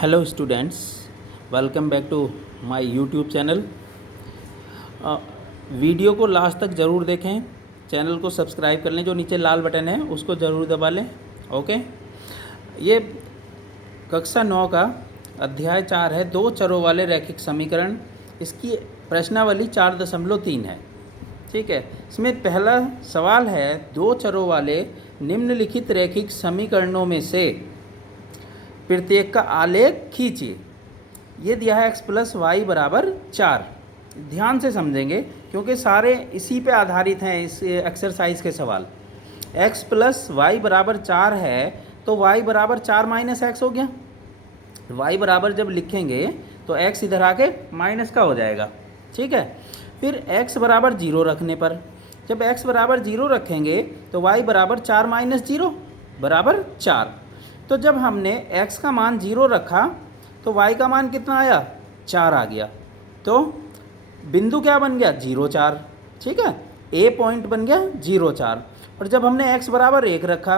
Hello students, welcome back to my YouTube channel. Video को last तक ज़रूर देखें, चैनल को सब्सक्राइब कर लें, जो नीचे लाल बटन है उसको ज़रूर दबा लें। ओके, ये कक्षा 9 का अध्याय 4 है, दो चरों वाले रैखिक समीकरण। इसकी प्रश्नावली 4.3 है। ठीक है, इसमें पहला सवाल है, दो चरों वाले निम्नलिखित रैखिक समीकरणों में से प्रत्येक का आलेख खींचिए। ये दिया है x प्लस वाई बराबर 4। ध्यान से समझेंगे क्योंकि सारे इसी पे आधारित हैं इस एक्सरसाइज के सवाल। x प्लस वाई बराबर 4 है तो y बराबर 4 माइनस एक्स हो गया। y बराबर जब लिखेंगे तो x इधर आके माइनस का हो जाएगा। ठीक है, फिर x बराबर 0 रखने पर, जब x बराबर 0 रखेंगे तो y बराबर 4 माइनस 0 बराबर 4। तो जब हमने x का मान 0 रखा तो y का मान कितना आया, 4 आ गया। तो बिंदु क्या बन गया, 0 4। ठीक है, A पॉइंट बन गया 0 4। और जब हमने x बराबर 1 रखा,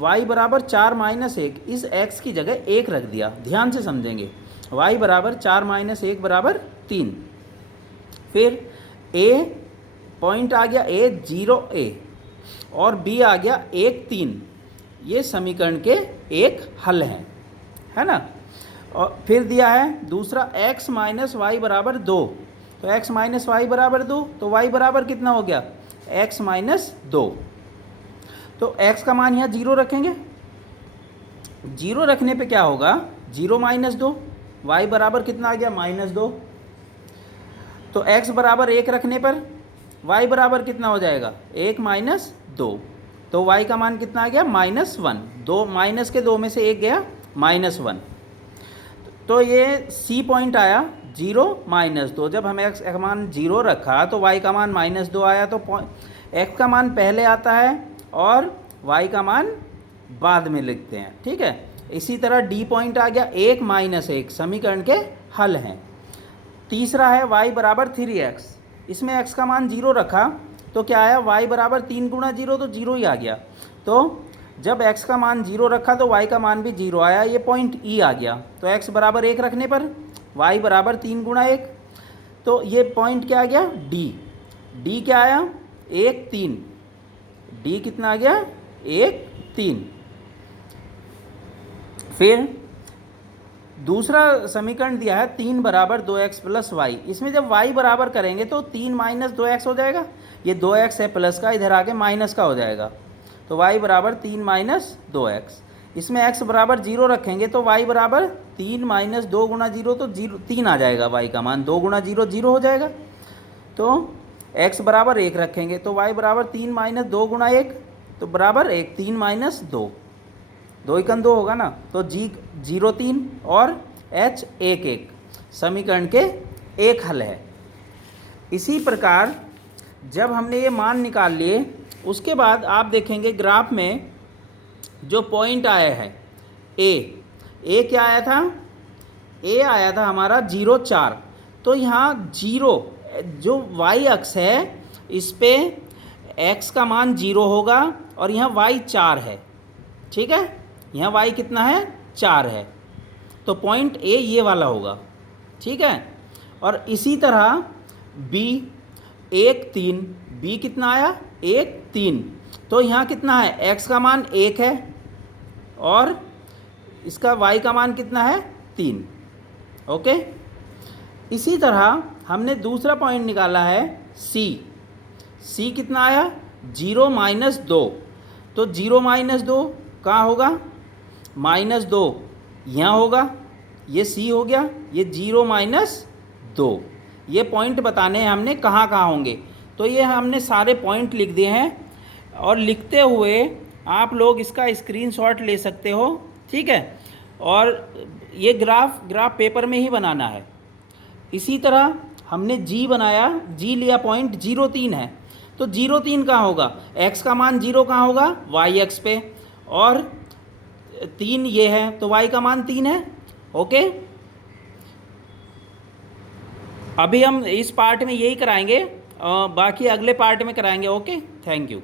y बराबर 4 माइनस 1, इस x की जगह 1 रख दिया। ध्यान से समझेंगे, y बराबर 4 माइनस 1 बराबर 3। फिर A पॉइंट आ गया A 0 A और B आ गया 1 3। ये समीकरण के एक हल हैं, है ना। और फिर दिया है दूसरा x माइनस वाई बराबर 2। तो x माइनस वाई बराबर 2, तो y बराबर कितना हो गया, x माइनस 2। तो x का मान यहाँ 0 रखेंगे, 0 रखने पे क्या होगा, 0 माइनस 2, y बराबर कितना आ गया, माइनस 2। तो x बराबर 1 रखने पर y बराबर कितना हो जाएगा, 1 माइनस 2। तो y का मान कितना आ गया, माइनस 1। दो माइनस के 2 में से 1 गया, माइनस 1। तो ये C पॉइंट आया 0 माइनस 2। जब हमें x का मान 0 रखा तो y का मान माइनस 2 आया। तो x का मान पहले आता है और y का मान बाद में लिखते हैं। ठीक है, इसी तरह D पॉइंट आ गया 1 माइनस 1, समीकरण के हल हैं। तीसरा है y बराबर 3x। इसमें x का मान 0 रखा तो क्या आया, y बराबर 3 गुणा 0, तो 0 ही आ गया। तो जब x का मान 0 रखा तो y का मान भी 0 आया, ये पॉइंट E आ गया। तो x बराबर 1 रखने पर y बराबर 3 गुणा 1, तो ये पॉइंट क्या आ गया, D। D क्या आया, 1 3। D कितना आ गया, 1 3। फिर दूसरा समीकरण दिया है 3 बराबर 2x प्लस वाई। इसमें जब y बराबर करेंगे तो 3 माइनस 2x हो जाएगा। ये 2x है प्लस का, इधर आके माइनस का हो जाएगा। तो y बराबर 3 माइनस 2x। इसमें x बराबर 0 रखेंगे तो y बराबर 3 माइनस 2 गुणा 0, तो 3 आ जाएगा। y का मान 2 गुणा 0 0 हो जाएगा। तो x बराबर 1 रखेंगे तो y बराबर 3 माइनस 2 गुणा 1, तो बराबर 1, 3 माइनस 2, 2 एकन 2 होगा ना। तो G 0 3 और H 1 1 समीकरण के एक हल है। इसी प्रकार जब हमने ये मान निकाल लिए, उसके बाद आप देखेंगे ग्राफ में जो पॉइंट आया है ए क्या आया था, ए आया था हमारा 0 4। तो यहाँ 0 जो y अक्ष है इस पे x का मान 0 होगा और यहाँ y 4 है। ठीक है, यहाँ y कितना है, 4 है। तो पॉइंट ए ये वाला होगा। ठीक है, और इसी तरह b 1 3, b कितना आया, 1 3। तो यहाँ कितना है, x का मान 1 है और इसका y का मान कितना है, 3। ओके, इसी तरह हमने दूसरा पॉइंट निकाला है c कितना आया, 0 माइनस 2। तो 0 माइनस 2 कहाँ होगा, माइनस 2 यहाँ होगा। ये c हो गया, ये 0 माइनस 2। ये पॉइंट बताने हैं हमने कहाँ कहाँ होंगे। तो ये हमने सारे पॉइंट लिख दिए हैं और लिखते हुए आप लोग इसका स्क्रीनशॉट ले सकते हो। ठीक है, और ये ग्राफ पेपर में ही बनाना है। इसी तरह हमने G बनाया, G लिया पॉइंट 0 3 है। तो 0 3 कहाँ होगा, x का मान 0 कहाँ होगा, y अक्ष पे, और 3 ये है तो y का मान 3 है। ओके, अभी हम इस पार्ट में यही कराएंगे, बाकी अगले पार्ट में कराएंगे। Okay, thank you.